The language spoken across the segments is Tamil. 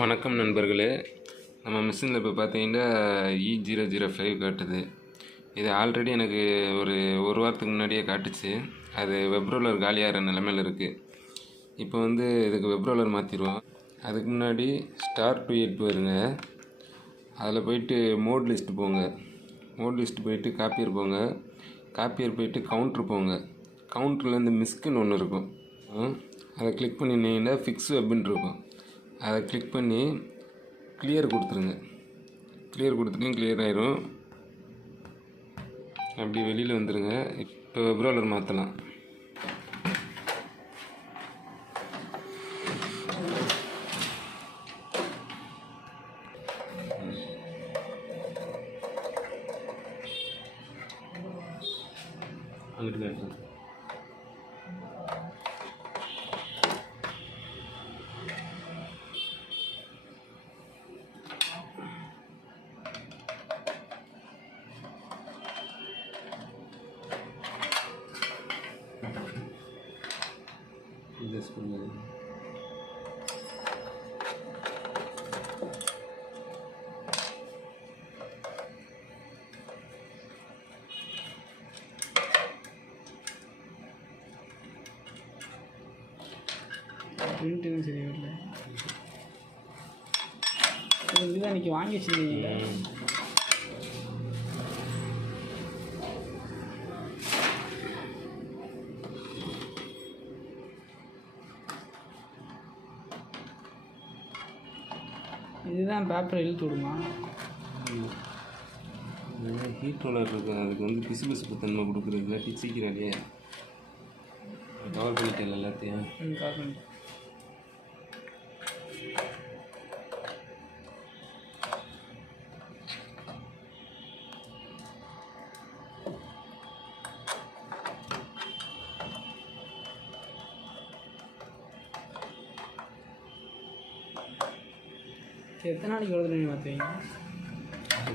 வணக்கம் நண்பர்களே. நம்ம மிஷினில் இப்போ பார்த்தீங்கன்னா E005 காட்டுது. இது ஆல்ரெடி எனக்கு ஒரு வாரத்துக்கு முன்னாடியே காட்டுச்சு. அது வெப் ரோலர் காலியாகிற நிலமையில் இருக்குது. இப்போ இதுக்கு வெப் ரோலர் மாற்றிடுவோம். அதுக்கு முன்னாடி ஸ்டார் டு 8 வருங்க. அதில் போயிட்டு மோட் லிஸ்ட்டு போங்க. மோட் லிஸ்ட்டு போயிட்டு காப்பியர் போங்க. காப்பியர் போயிட்டு கவுண்ட்ரு போங்க. கவுண்ட்ரில் இந்த மிஸ்க்குன்னு ஒன்று இருக்கும். அதை கிளிக் பண்ணினீங்கன்னா ஃபிக்ஸ் வெப்புன்னு இருக்கும். அதை கிளிக் பண்ணி கிளியர் கொடுத்துருங்க. கிளியர் கொடுத்துட்டீங்க, கிளியர் ஆயிரும். அப்படி வெளியில் வந்துடுங்க. இப்போ வெப் ரோலர் மாற்றலாம். அங்கிட்டு this one. பிரிண்ட் சரியா இல்லை. இதுதான் இன்னைக்கு வாங்கி வச்சுருந்தீங்களா? இதுதான் பேப்பர் இழுத்து விடுமா? ஹீட் ரோலர் இருக்குது. அதுக்கு பிசுபிசுப்பு தன்மை கொடுக்குறது. இல்லாட்டி சீக்கிரம் இல்லையா கவர் பண்ணிட்டேன் எல்லாத்தையும். கவர் பண்ணிட்டேன். எத்தனை நாளைக்கு ஒரு தடவை மாற்றுவீங்க?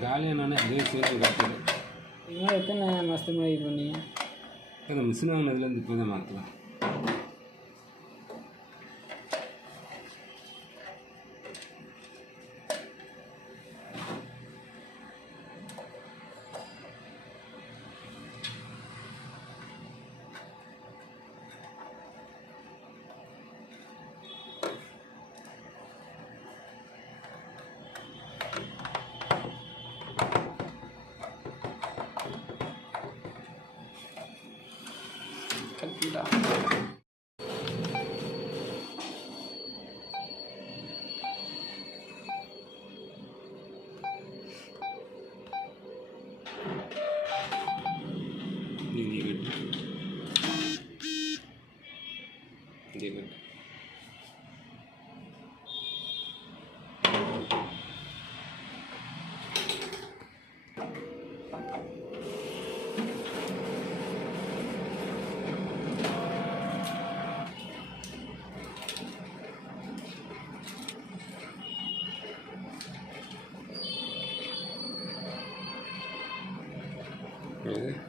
காலியானானே அதே சேர்த்து காட்டுது. இதனால் எத்தனை மாதத்துக்கு முன்னாடி இது பண்ணீங்க? அந்த மிஷின் வாங்கினதுலேருந்து இப்போ தான் மாற்றலாம். கட்டிட்டா Really?